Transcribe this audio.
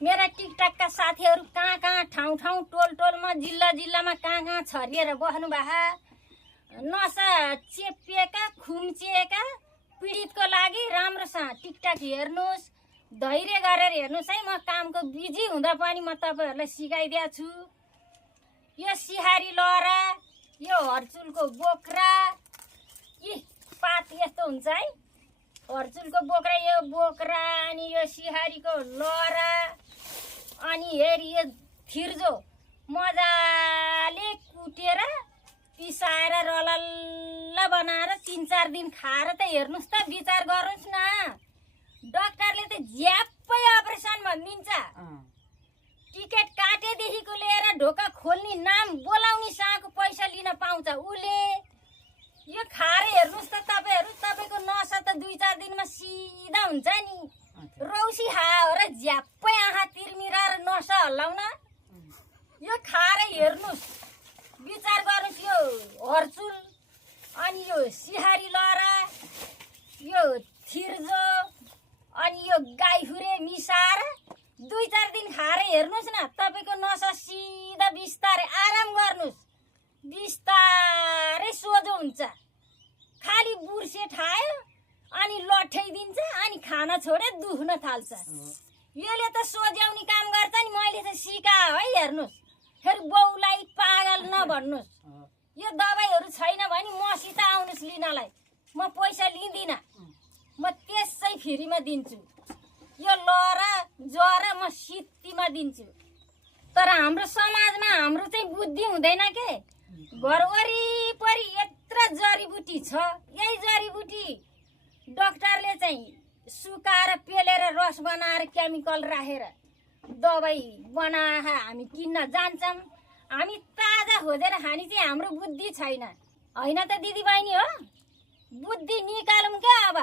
मेरा टिकटकका साथीहरू कहाँ कहाँ ठाउँ ठाउँ टोल टोलमा जिल्ला जिल्लामा कहाँ कहाँ छरिएर बस्नु भए नसा चेपिएका खुम्चिएका पीडितको लागि राम्रोसँग टिकटक हेर्नुहोस्, धैर्य गरेर हेर्नुहोस् है। म कामको बिजी हुँदा पनि म तपाईँहरूलाई सिकाइदिएको छु। यो सिहारी लहरा, यो हर्चुलको बोक्रा, यी पात यस्तो हुन्छ है। हर्चुलको बोक्रा, यो बोक्रा, अनि यो सिहारीको लहरा, अनि हेरी यो थिर्जो मजाले कुटेर पिसाएर रलल्ल बनाएर 3-4 दिन खाएर त हेर्नुहोस् त, विचार गर्नुहोस् न। डाक्टरले त ज्याप्पै अपरेसन भनिदिन्छ। टिकट काटेदेखिको लिएर ढोका खोल्ने नाम बोलाउनेसँगको पैसा लिन पाउँछ उसले। यो खाएर हेर्नुहोस् त तपाईँहरू, तपाईँको नसा त 2-4 दिनमा सिधा हुन्छ नि। रौसी खायो र ज्याप्पै आँखा तिर्मिराएर नसा हल्लाउन। यो खाएर हेर्नुहोस्, विचार गर्नुहोस्। यो हर्चुल, अनि यो सिहारी लहरा, यो थिर्जो, अनि यो गाईहुरे मिसाएर 2-4 दिन खाएर हेर्नुहोस् न, तपाईँको नसा सिधा बिस्तारै आराम गर्नुहोस्, बिस्तारै सोझो हुन्छ। खाली बुर्से ठायो अनि लट्याइदिन्छ, अनि खाना छोडे दुख्न थाल्छ। यसले त सोझ्याउने काम गर्छ नि, मैले त सिकाएँ है। हेर्नुहोस्, फेरि बाउलाई पागल नभन्नुहोस्। यो दबाईहरू छैन भने मसित आउनुहोस् लिनलाई, म पैसा लिँदिनँ, म त्यसै फ्रीमा दिन्छु। यो लहरा ज्वरो म सित्तीमा दिन्छु। तर हाम्रो समाजमा हाम्रो चाहिँ बुद्धि हुँदैन के। घर वरिपरि यत्रो जडीबुटी छ, यही जडीबुटी डाक्टरले चाहिँ सुकाएर पेलेर रस बनाएर केमिकल राखेर दबाई बनाएर हामी किन्न जान्छौँ। हामी ताजा खोजेर खाने चाहिँ हाम्रो बुद्धि छैन, होइन त दिदी बहिनी हो? बुद्धि निकालौँ क्या अब।